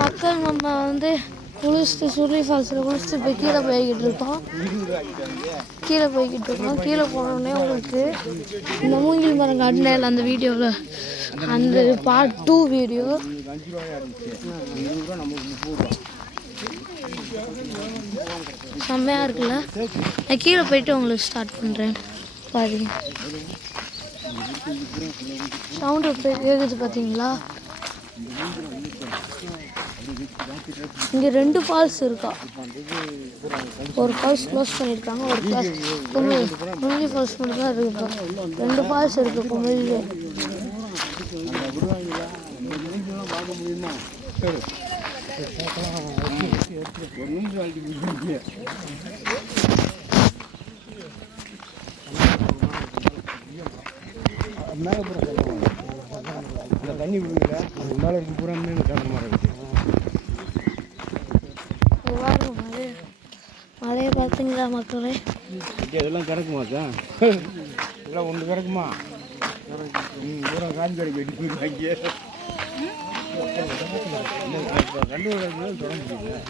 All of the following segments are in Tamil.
மக்கள் நம்ம வந்து குளிச்சுட்டு சுருளி ஃபால்ஸில் குளிச்சுட்டு இப்போ கீழே போய்கிட்டு இருக்கோம். கீழே போனோடனே உங்களுக்கு இந்த மூங்கில் மரம் காட்டினேன் அந்த வீடியோவில், அந்த பார்ட் 2 வீடியோ செம்மையாக இருக்குல்ல. நான் கீழே போயிட்டு உங்களுக்கு ஸ்டார்ட் பண்ணுறேன் பாருங்க. சவுண்டு கேட்குது பார்த்தீங்களா? இங்கே 2 ஃபால்ஸ் இருக்கா. ஒரு ஃபால்ஸ் க்ளோஸ் பண்ணியிருக்காங்க, ஒரு ஃபால்ஸ் குமிழி ஃபால்ஸ் மட்டும் தான் இருக்கு. 2 ஃபால்ஸ் இருக்குது குமிழிலே. தண்ணி விடுங்கல, அது மேலே இருக்கு பூரா காட்டுற மாதிரி இருக்கு. மழையை பார்த்தீங்களா மக்களே? இதெல்லாம் கிடக்குமாக்கா? இதெல்லாம் ஒன்று கிடக்குமா? பூரா காஞ்சி கடைக்கு வெட்டி போயிருக்காங்க. ரெண்டு தொடங்க முடியல.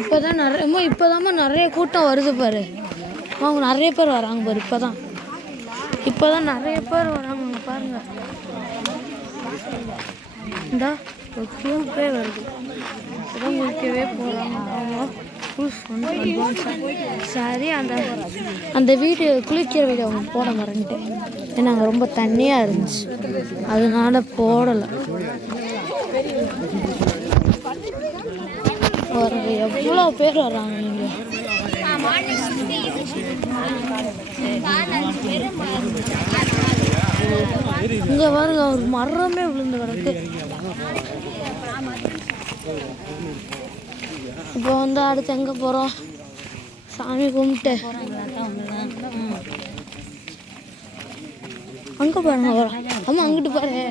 இப்போதான் நிறைய கூட்டம் வருது பாரு. அவங்க நிறைய பேர் வராங்க பாரு. இப்போதான் நிறைய பேர் வராங்க பாருங்க. இந்த குரூப்பே வருது. இப்போதான் குளிக்கவே போகிறாங்க. அவங்க சரி, அந்த வீடியோ குளிக்கிற வீடியோ அவங்க போட மறந்துட்டேன். ஏன்னா அங்கே ரொம்ப தண்ணியாக இருந்துச்சு, அதனால போடலை. எவ்வளோ பேர் வர்றாங்க. நீங்கள் இங்கே பாருங்க, ஒரு மரமே விழுந்து கிடக்கு. இப்போ வந்து அடுத்து எங்கே போகிறோம்? சாமி கும்பிட்டு அங்கே பாருங்க வரோம். ஆமாம், அங்கிட்டு பாரு.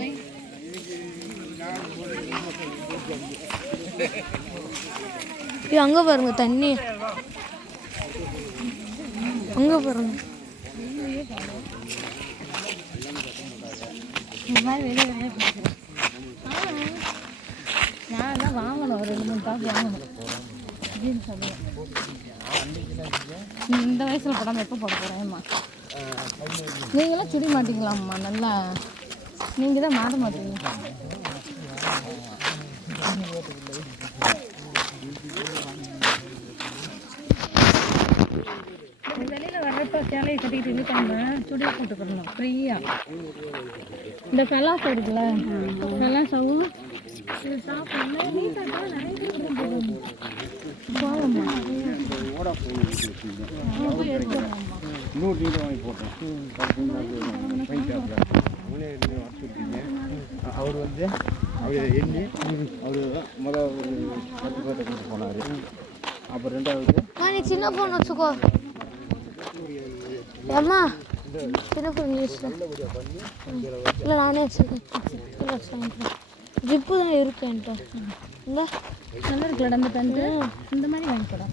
அங்கே பாருங்க தண்ணி, அங்கே பாருங்க. நான் தான் வாங்கணும், ஒரு 2-3 டாப் வாங்கணும் அப்படின்னு சொல்லுவேன். இந்த வயசில் போடாமல் எப்போ போட போகிறேன்மா? நீங்களாம் சுடி மாட்டிங்களாம்மா? நல்லா நீங்கள் தான் மாற மாட்டீங்க. வெளியில் வர்றப்ப சேலையை கட்டிக்கிட்டு இருக்காங்க, சுடியை போட்டுக்கிறணும் ஃப்ரீயாக. இந்த ஃபெலாஸ் இருக்குல்ல, ஃபெலாஸாவும் சாப்பிடணும். நீட்டாக நிறைய பேர் போகலாமா? இன்னொரு நீரை வாங்கி போட்டேன். அவர் வந்து எண்ணி அவர் முதல் ஒரு 10 பேர்த்தை கொண்டு போனார். அப்புறம் 2வது நீ சின்ன ஃபோன் வச்சுக்கோ. ஏம்மா சின்ன ஃபோன் யூஸில் இல்லை, நானே வச்சுருக்கேன். ஜிப்பு தான் இருக்கு என்கிட்ட. இல்லை நல்லா இருக்குல்ல அந்த பேண்ட்டு? இந்த மாதிரி வாங்கி போட.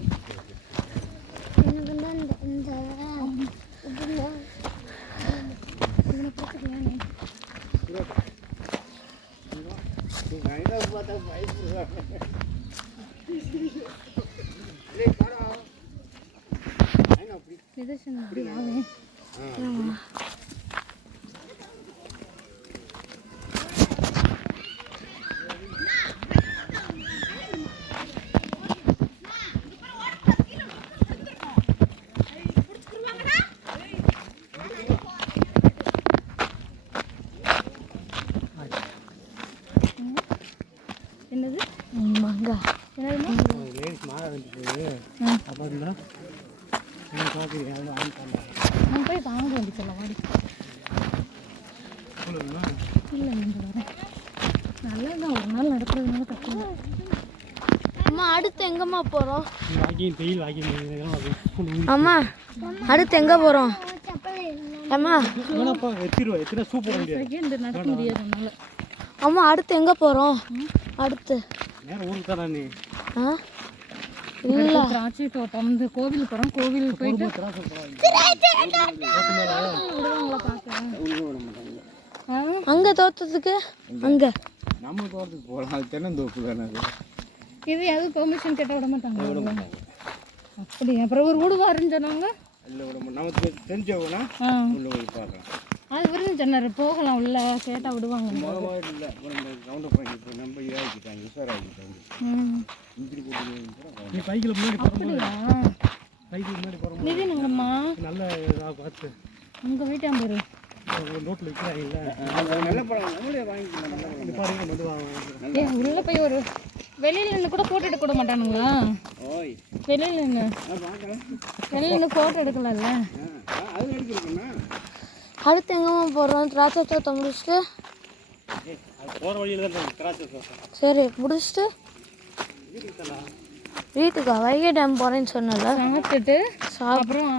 என்னது மாங்கா? மாங்காய் வந்து அப்புறம் பார்க்குறீங்க நான் போய் வாங்க வேண்டி சொல்ல வாடி. இல்லை நீங்கள் வரேன். நல்லதான் ஒரு நாள் நடக்கிறதுனால தப்பு இல்லை. அம்மா அடுத்து எங்கம்மா போகிறோம்? அம்மா அடுத்து எங்கே போகிறோம்? அம்மா செகண்ட் நடக்க முடியாது என்னால். அம்மா அடுத்து எங்கே போகிறோம்? அடுத்து ஆ இல்லை திராட்சை தோட்டம் இந்த கோவில் போகிறோம். கோவில் போயிட்டு விடுவாங்களா பார்க்கலாம். அங்கே தோட்டத்துக்கு அங்கே நம்ம தோட்டத்துக்கு போகலாம். அது தென்னந்தோப்பு தானே அது. இது எதுவும் பெர்மிஷன் கேட்டால் விட மாட்டாங்க. அப்படி அப்புறம் ஒரு விடுவாருன்னு சொன்னாங்க. இல்லை விட மாட்டோம். நமக்கு தெரிஞ்சவங்கன்னா உள்ள போய் பார்க்கலாம். அது வரையும் சொன்னார் போகலாம் உள்ள கேட்டால் விடுவாங்க. இல்லை நம்ம கவுண்டர் பண்ணி இப்போ நம்ம இதாகிட்டாங்க உஷாராகிட்டாங்க. இன்ஜின் போட்டு நீ பைக்கில் முன்னாடி அப்படியா? பைக்கில் முன்னாடி போகிறோம். நிதினுங்கம்மா நல்ல இதாக பார்த்து உங்கள் வீட்டாம்பேரு ரோட்டில் விற்கிறாங்கல்ல நல்ல பழம் நம்மளே வாங்கிக்கலாம். பாருங்க வந்து வாங்க. ஏன் உள்ளே போய் ஒரு வெளியில் நின்று கூட ஃபோட்டோ எடுக்க கூட மாட்டானுங்களா? ஓய் வெளியில் நின்று வெளியில் நின்று ஃபோட்டோ எடுக்கலாம்ல? அது எடுத்துருக்குண்ணா. அடுத்து எங்கம்மா போகிறோம்? திராட்சை தோட்டம் முடிச்சுட்டு போகிற வழியில் தான் திராட்சை தோட்டம். சரி முடிச்சுட்டு வீட்டுக்கா வைகை டேம் போகிறேன்னு சொன்னல சாப்பிட்டுட்டு அப்புறம்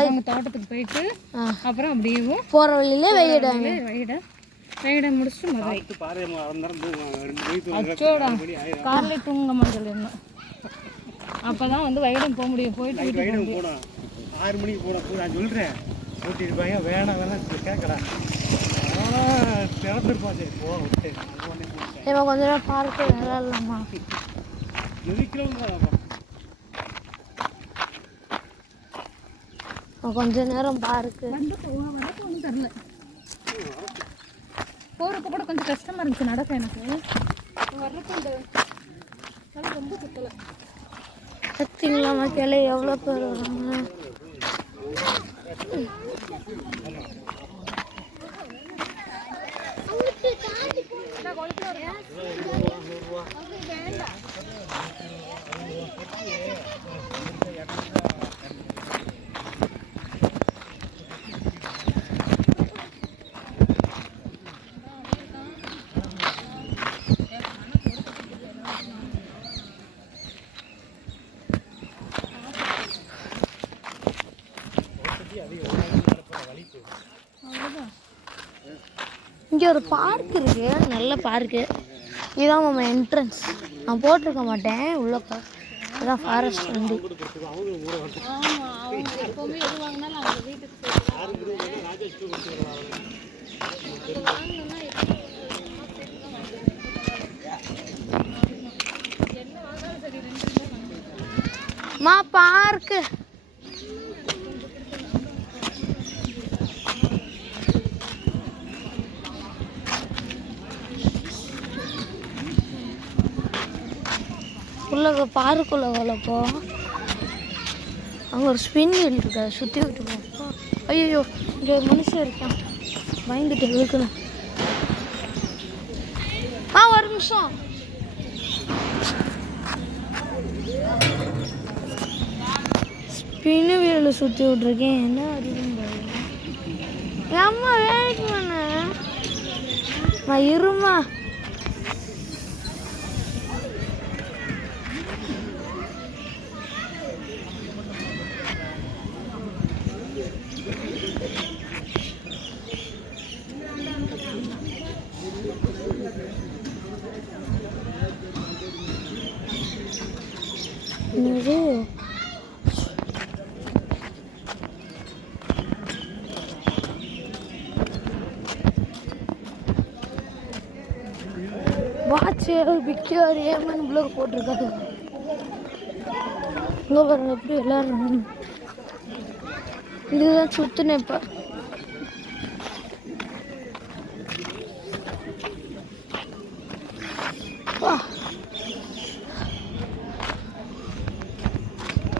அவங்க தோட்டத்துக்கு போயிட்டு அப்புறம் அப்படியே போகிற வழியிலே வைகை டேம் வைகை முடிச்சுட்டு மதுரை அச்சோடா காலையில தூங்க சொல்லியிருந்தோம். அப்போ தான் வந்து வைகை டேம் போக முடியும். போயிட்டு வீட்டுக்கு போனோம் 6 மணிக்கு போனோம். நான் சொல்கிறேன் ஊட்டி இருப்பாங்க வேணாம் வேணாம் கேட்கடா திறந்துருப்பா. சரி போ விட்டு இவன் கொஞ்ச நேரம் பார்க்க நல்லா இல்லைம்மா. கொஞ்ச நேரம் பார்க்கு ஒன்றும் தரல. போகிறப்ப கூட கொஞ்சம் கஷ்டமாக இருந்துச்சு நடக்க. எனக்கு வர்றப்ப இந்த ரொம்ப சுத்தலை. பார்த்தீங்களாம்மா கிளை எவ்வளோ பேர் வராங்க. இங்கே ஒரு பார்க் இருக்கு, நல்ல பார்க்கு. இதுதான் நம்ம என்ட்ரன்ஸ். நான் போட்டிருக்க மாட்டேன் உள்ள. இதுதான் ஃபாரஸ்ட் வண்டி. மா பார்க்கு உள்ள பார்க்குள்ள வளப்போ. அங்கே ஒரு ஸ்பின் வீல் இருக்கு, அதை சுற்றி விட்டு போப்போம். ஐயோ இங்கே ஒரு மனுஷன் இருக்கான், பயந்துட்டு இருக்கணும். ஒரு நிமிஷம். ஸ்பின் வீலில் சுற்றி விட்ருக்கேன். என்ன வருதுன்னு அம்மா வெயிட் பண்ண. நான் இருமா. இது வாட்ச் பிக்சர் ஏமன் ப்ளாக் போட்டிருக்காங்க. இங்கே பாருங்க எப்படி எல்லாரும். இதுதான் சுற்றுனேன் இப்போ.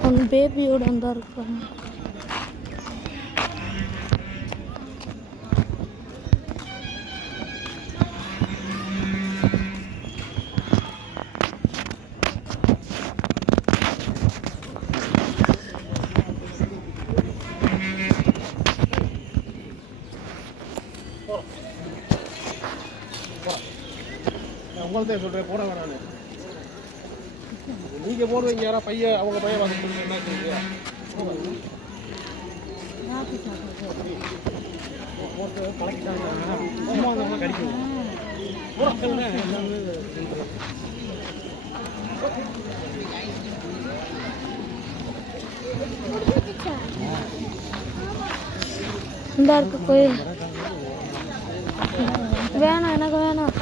அவங்க பேபியோட அந்த இருக்காங்க. அதனால தான் சொல்கிறேன் போட வேணான்னு. நீங்கள் போடுவீங்க யாரா பையன் அவங்க பையன் வந்து என்ன சொல்லுங்க போட்டு பழக்கிட்டாங்க. சும்மா அவங்க கடிக்கும் புறக்கல் தான் எல்லாமே. இந்த இருக்கு கோயில். வேணாம் எனக்கு வேணாம்.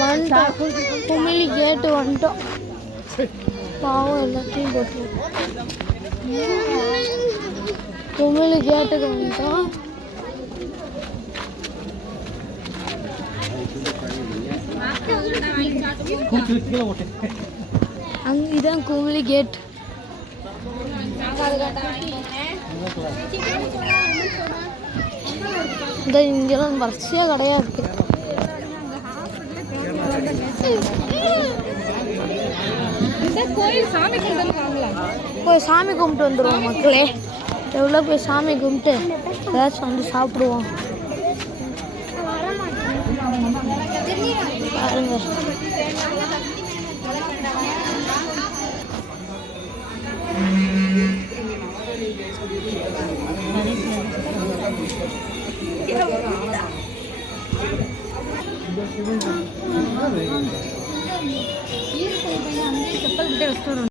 வந்துட்டோம் குமிழி கேட்டு வந்துட்டோம். பாவம் எல்லாத்தையும் போட்டு குமிழி கேட்டுக்கு வந்துட்டோம். அங்கே இதான் குமிழி கேட். இந்த இங்கெல்லாம் வரிசையாக கடையாக இருக்கு. போய் சாமி கும்பிட்டு வந்துடுவோம் மக்களே. எவ்வளோ போய் சாமி கும்பிட்டு ஏதாச்சும் வந்து சாப்பிடுவோம். பாருங்க.